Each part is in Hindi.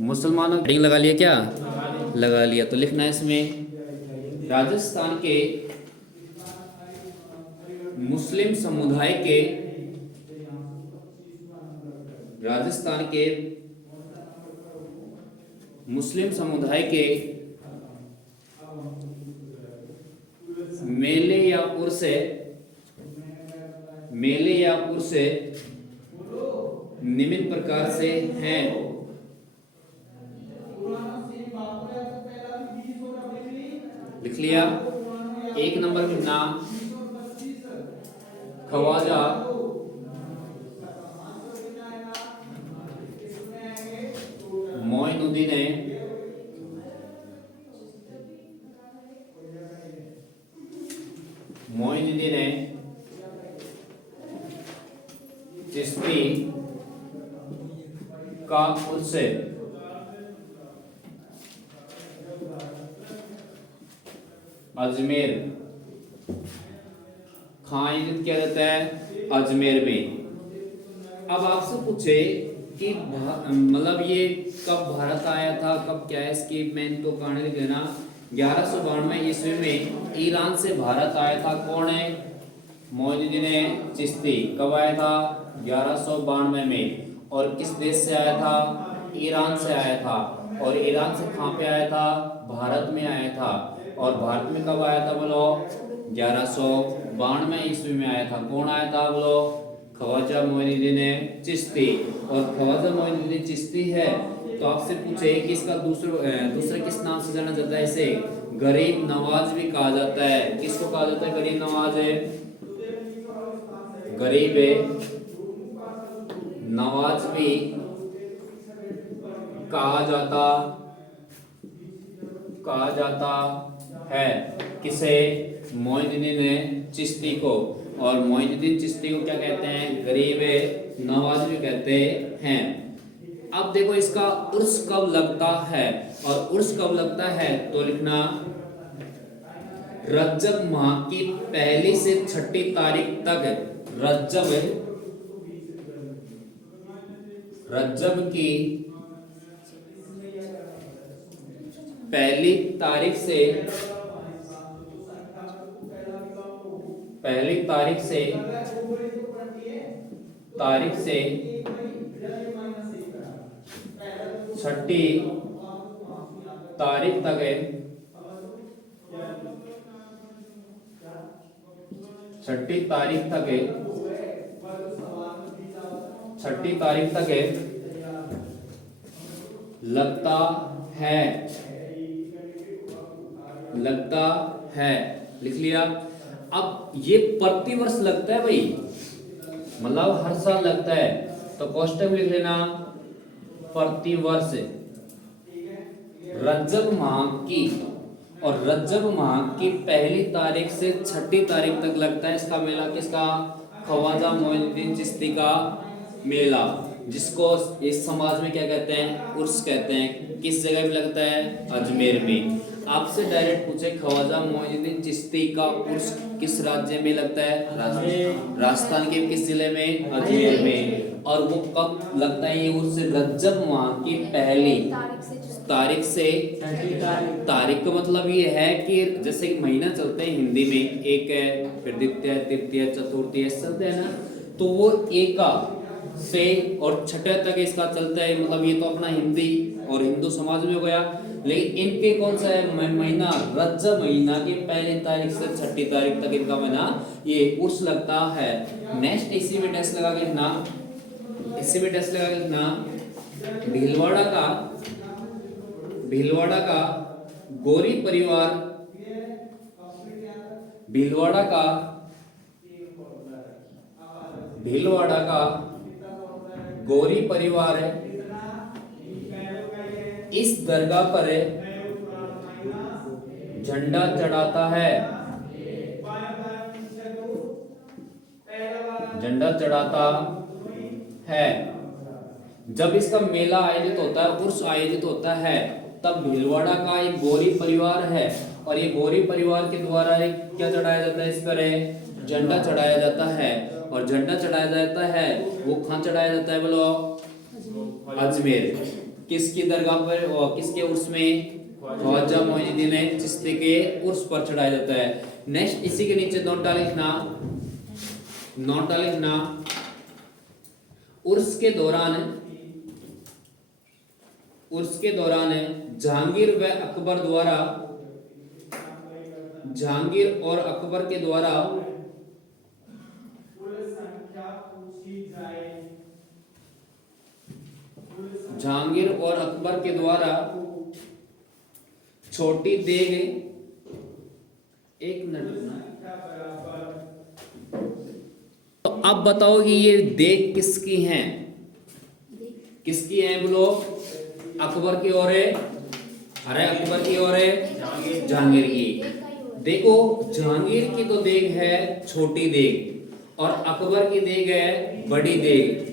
मुसलमानों की हेडिंग लगा लिया क्या? लगा लिया। तो लिखना है इसमें राजस्थान के मुस्लिम समुदाय के, राजस्थान के मुस्लिम समुदाय के मेले या उर्स, मेले या उर्स निम्न प्रकार से हैं। लिख लिया। एक नंबर में नाम ख्वाजा मोइनुद्दीन है, मोइनुद्दीन है चिश्ती का उर्स अजमेर, खान क्या रहता है अजमेर में। अब आपसे पूछे कि मतलब ये कब भारत आया था, कब क्या है, इसकी मेन तो कहानी लिख देना। 1192 ईस्वी में ईरान से भारत आया था। कौन है? मोइनुद्दीन चिश्ती। कब आया था? 1192 में। और किस देश से आया था? ईरान से आया था। और ईरान से कहाँ पे आया था? भारत में आया था। और भारत में कब आया था बोलो? 1192 ईस्वी में आया था। कौन आया था बोलो? ख्वाजा मोइनुद्दीन चिश्ती। और ख्वाजा मोइनुद्दीन चिश्ती है तो आपसे पूछे कि इसका दूसरा किस नाम से जाना जाता है? इसे गरीब नवाज भी कहा जाता है। किसको कहा जाता है? गरीब नवाज है, गरीब नवाज भी कहा जाता है। किसे? मोइनुद्दीन चिश्ती को। और मोइनुद्दीन चिश्ती को क्या कहते हैं? गरीब नवाज भी कहते हैं। अब देखो इसका उर्स कब लगता है, और उर्स कब लगता है तो लिखना रजब माह की पहली से छठी तारीख तक। रजब की पहली तारीख से, छठी तारीख तक है, छठी तारीख तक है लगता है। लिख लिया। अब ये प्रतिवर्ष लगता है भाई, मतलब हर साल लगता है। तो कोष्टक लिख लेना प्रतिवर्ष रजब माह की, और रजब माह की पहली तारीख से छठी तारीख तक लगता है इसका मेला। किसका? ख्वाजा मोइनुद्दीन चिश्ती का मेला, जिसको इस समाज में क्या कहते हैं? उर्स कहते हैं। किस जगह पे लगता है? अजमेर में। आपसे डायरेक्ट पूछे ख्वाजा मोइनुद्दीन चिश्ती का उर्स किस राज्य में लगता है? राजस्थान के किस जिले में? अजमेर में। और वो कब लगता है ये उर्स? रजब माह की पहली तारीख से, तारीख का मतलब ये है कि जैसे एक महीना चलते हैं हिंदी में, एक है, फिर द्वितीय, तृतीय, चतुर्थी चलते हैं ना, तो वो एक से और छठे तक इसका चलता है। मतलब ये तो अपना हिंदी और हिंदू समाज में हो गया। लेकिन इनके कौन सा है महीना? रजब महीना की पहली तारीख से छठी तारीख तक इनका महीना ये उर्स लगता है। नेक्स्ट इसी में टेस्ट लगा के लिखना, भीलवाड़ा का गौरी परिवार, भीलवाड़ा का गौरी परिवार इस दरगाह पर झंडा चढ़ाता है। जब इसका मेला आयोजित होता है, उर्स आयोजित होता है, तब भीलवाड़ा का एक गौरी परिवार है, और ये गौरी परिवार के द्वारा क्या चढ़ाया जाता है? इस पर झंडा चढ़ाया जाता है। और झंडा चढ़ाया जाता है वो कहाँ चढ़ाया जाता है बोलो? अजमेर। किसकी दरगाह पर और किसके उर्स में? ख्वाजा मोइनुद्दीन चिश्ती के उर्स पर चढ़ाया जाता है। नेक्स्ट इसी के नीचे नोटा लिखना, नोटा लिखना, उर्स के दौरान जहांगीर व अकबर द्वारा, जहांगीर और अकबर के द्वारा जहांगीर और अकबर के द्वारा छोटी देग, एक मिनट, तो अब बताओ कि ये देग किसकी हैं? किसकी हैं बोलो? अकबर की और है, अरे अकबर की और है जहांगीर की। देखो जहांगीर की तो देग है छोटी देग और अकबर की देग है बड़ी देग।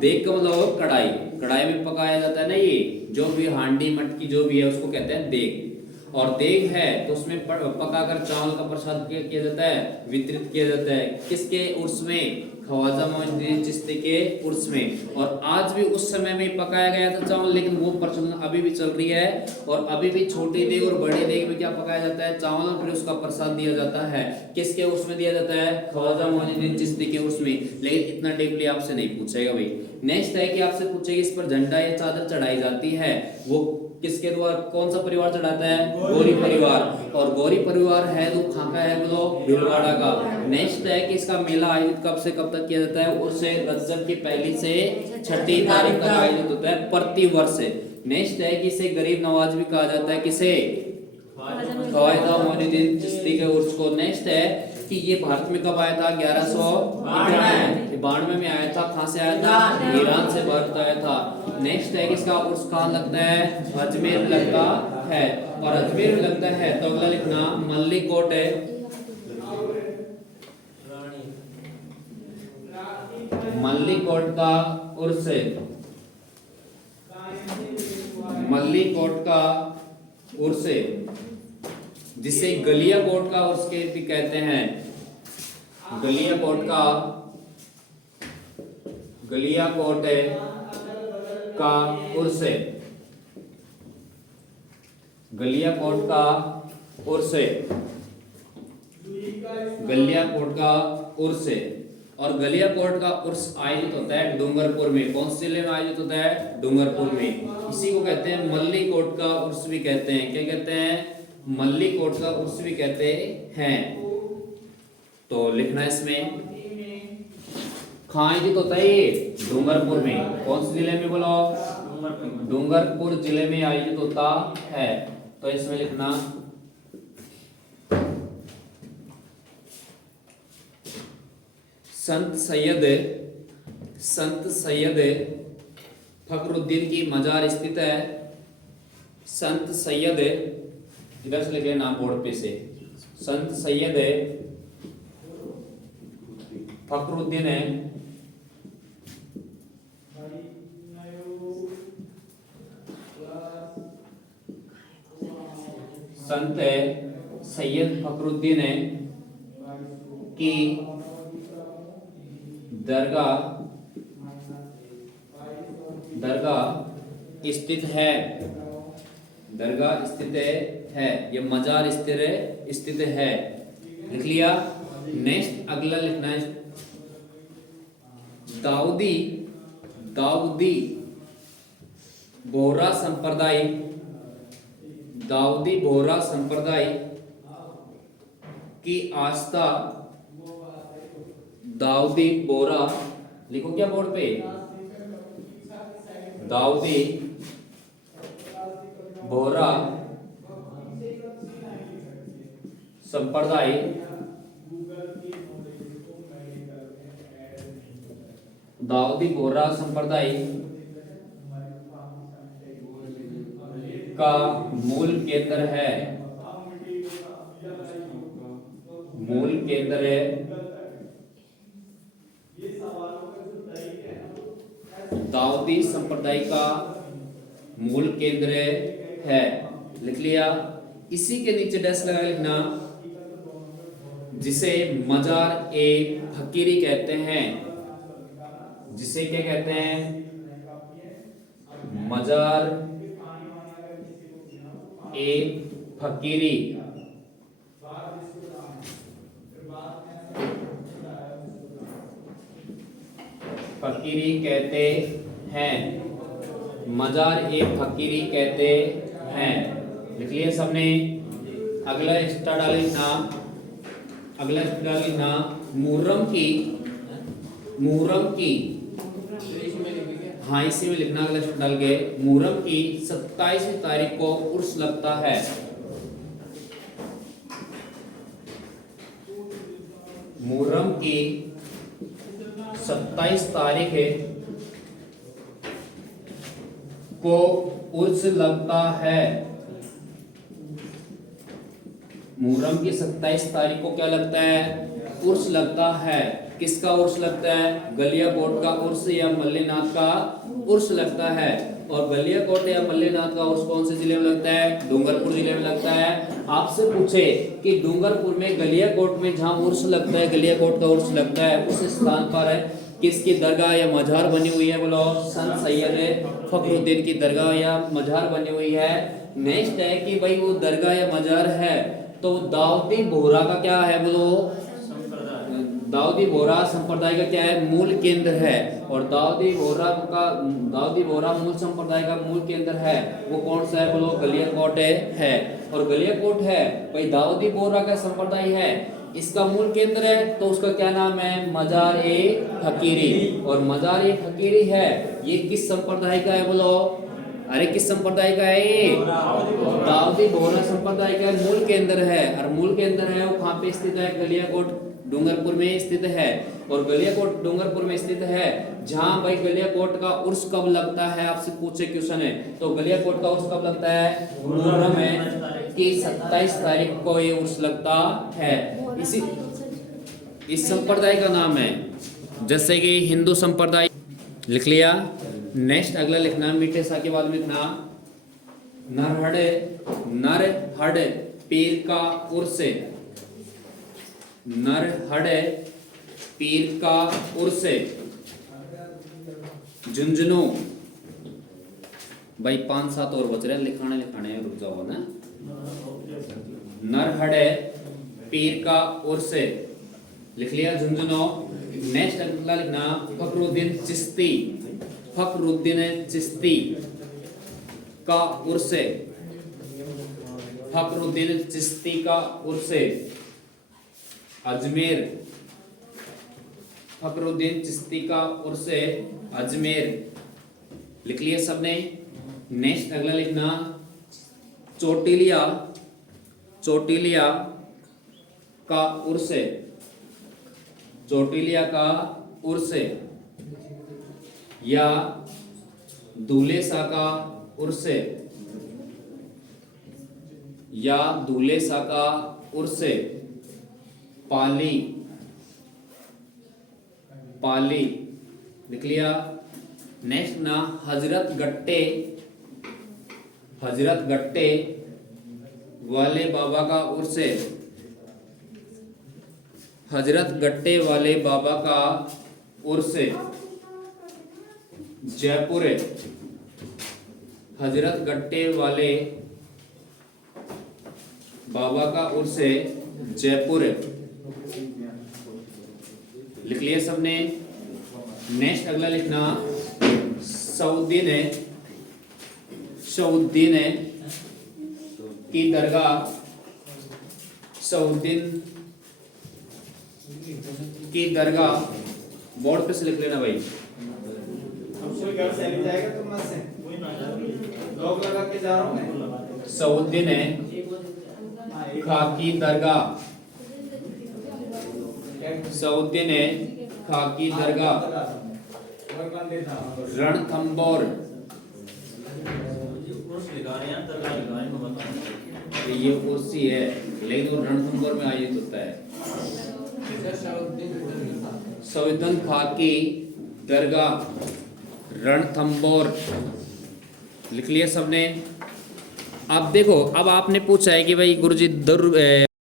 देग का मतलब कढ़ाई, कढ़ाई में पकाया जाता है ना, ये जो भी हांडी मटकी जो भी है उसको कहते हैं देग। और देग है तो उसमें पकाकर चावल का प्रसाद किया जाता है, वितरित किया जाता है। किसके उर्स में? ख्वाजा मोइनुद्दीन चिश्ती के उर्स में। और आज भी उस समय में पकाया गया था चावल, लेकिन वो प्रचलन अभी भी चल रही है। और अभी भी छोटी देग और बड़ी देग में क्या पकाया जाता है? चावल, फिर उसका प्रसाद दिया जाता है। किसके उर्स में दिया जाता है? ख्वाजा मोइनुद्दीन चिश्ती के उर्स में। लेकिन इतना डीपली आपसे नहीं पूछेगा भाई। नेक्स्ट है कि आपसे पूछेगा इस पर झंडा या चादर चढ़ाई जाती है, वो किसके द्वारा, कौन सा परिवार चढ़ाता है? गौरी परिवार। और गौरी परिवार है तो कहाँ का है बोलो? भीलवाड़ा का। नेक्स्ट है कि इसका मेला आयोजित कब से कब तक किया जाता है? उससे रजब की पहली से छठी तारीख तक आयोजित होता है प्रति वर्ष। नेक्स्ट है कि इसे गरीब नवाज भी कहा जाता है। किसे? ख्वाजा मोइनुद्दीन चिश्ती के उर्स को। नेक्स्ट है कि ये भारत में कब आया था? 1192 में आया था। कहाँ से आया था? ईरान से भारत आया था। नेक्स्ट है कि इसका उर्स कहाँ लगता है? अजमेर में लगता है। और अजमेर में लगता है तो अगला लिखना मल्लिकोट है, मल्लिकोट का उर्स है, मल्लिकोट का उर्स है, जिसे गलियाकोट का उर्स के भी कहते हैं। गलियाकोट का, गलियाकोट का उर्स है, गलियाकोट का उर्स है, गलियाकोट का उर्स है। और गलियाकोट का उर्स आयोजित होता है डूंगरपुर में। कौन से जिले में आयोजित होता है? डूंगरपुर में। इसी को कहते हैं मल्लिकोट का उर्स भी कहते हैं। क्या कहते हैं? मल्लिकोट का उर्स भी कहते हैं। तो लिखना इसमें कहाँ आयोजित होता है ये? डूंगरपुर में। कौन से जिले में बोलो? डूंगरपुर जिले में आयोजित होता है। तो इसमें लिखना संत सैयद फखरुद्दीन की मजार स्थित है। संत सैयद, इधर से लिखे नाम बोर्ड पे से, संत सैयद फखरुद्दीन है संत सैयद फखरुद्दीन है की दरगाह स्थित है, दरगाह स्थित है, ये मजार स्थित है। लिख लिया। नेक्स्ट अगला लिखना है दाऊदी बोहरा संप्रदाय, दाऊदी बोहरा संप्रदाय की आस्था, दाऊदी बोहरा, लिखो क्या बोर्ड पे? दाऊदी बोहरा संप्रदाय दाऊदी बोहरा संप्रदाय का मूल केंद्र है, मूल केंद्र है दाऊदी संप्रदाय का मूल केंद्र है। लिख लिया। इसी के नीचे डैश लगा लिखना जिसे मजार ए फकीरी कहते हैं, जिसे क्या कहते हैं? मजार ए फकीरी। फकीरी कहते हैं, मजार ए फकीरी कहते हैं। लिख लिया सबने। अगला स्टार डालना, अगला स्टार डालना मुहर्रम की, मुहर्रम की, हाँ इसी में लिखना अगला स्टार डाल के। मुहर्रम की 27वीं तारीख को उर्स लगता है। मुहर्रम की 27 तारीख को उर्स लगता है। मुहर्रम की 27 तारीख को क्या लगता है? उर्स लगता है। किसका उर्स लगता है? गलियाकोट का उर्स या मल्लीनाथ का उर्स लगता है। और गलियाकोट या मल्लीनाथ का उर्स कौन से जिले में लगता है? डूंगरपुर जिले में लगता है। आपसे पूछे कि डूंगरपुर में गलियाकोट में जहाँ उर्स लगता है, गलियाकोट का उर्स लगता है, उस स्थान पर किसकी दरगाह या मजार बनी हुई है? बोलो संत सैयद फखरुद्दीन की दरगाह या मजार बनी हुई है। नेक्स्ट है कि भाई वो दरगाह या मजार है तो दाऊदी बोहरा का क्या है? बोलो दाऊदी बोहरा संप्रदाय का क्या है? मूल केंद्र है। और दाऊदी बोहरा मूल संप्रदाय का मूल केंद्र है, वो कौन सा है? बोलो गलियाकोट है। और गलियाकोट है भाई दाऊदी बोहरा का संप्रदाय है, इसका मूल केंद्र है, तो उसका क्या नाम है? मजार ए फकीरी। और मजार ए फकीरी है, ये किस संप्रदाय का है? बोलो अरे किस संप्रदाय का है ये? दाऊदी बोहरा संप्रदाय का मूल केंद्र है। और मूल केंद्र है वो कहाँ पे स्थित है? गलियाकोट डूंगरपुर में स्थित है। और गलियाकोट डूंगरपुर में स्थित है, जहां भाई गलियाकोट का उर्स कब लगता है? आपसे पूछे क्वेश्चन है तो गलियाकोट का उर्स कब लगता है? मुहर्रम है कि 27 तारीख को ये उर्स लगता है। इसी इस संप्रदाय का नाम है, जैसे कि हिंदू संप्रदाय। लिख लिया। नेक्स्ट अगला लिखना मीठे सा के बाद में लिखना नरहड़ पीर का उर्स। नरहड़ पीर का उर्स झुंझुनू। भाई 5-7 और बच रहे, लिखाने रुक जाओ ना। नरहड़ पीर का उर्स लिख लिया झुंझुनू। नेक्स्ट अगला लिखना फखरुद्दीन चिश्ती। फखरुद्दीन चिश्ती का उर्स। फखरुद्दीन चिश्ती का उर्स अजमेर। फखरुद्दीन चिश्ती का उर्स अजमेर। लिख लिया सबने। नेक्स्ट अगला लिखना चोटिलिया। चोटिलिया का उर्स। चोटिलिया का उर्स या दूलेसा का उर्स या दूलेसा का उर्स। पाली। पाली लिख लिया। नेक्स्ट ना हजरत गट्टे। हजरत गट्टे वाले बाबा का उर्स। हजरत गट्टे वाले बाबा का उर्स जयपुर। हजरत गट्टे वाले बाबा का उर्स जयपुर। लिख लिया सबने। नेक्स्ट अगला लिखना सऊद्दीन की दरगाह। सऊद्दीन की दरगाह बोर्ड पे से लिख लेना भाई। सऊद्दीन खाकी दरगाह। सऊद्दीन खाकी दरगाह रणथंबोर। ये कुर्सी है लेकिन वो रणथंबोर में आयोजित होता है। सऊद्दीन खाकी दरगाह रणथंबोर। लिख लिया सबने। अब देखो, अब आपने पूछा है कि भाई गुरुजी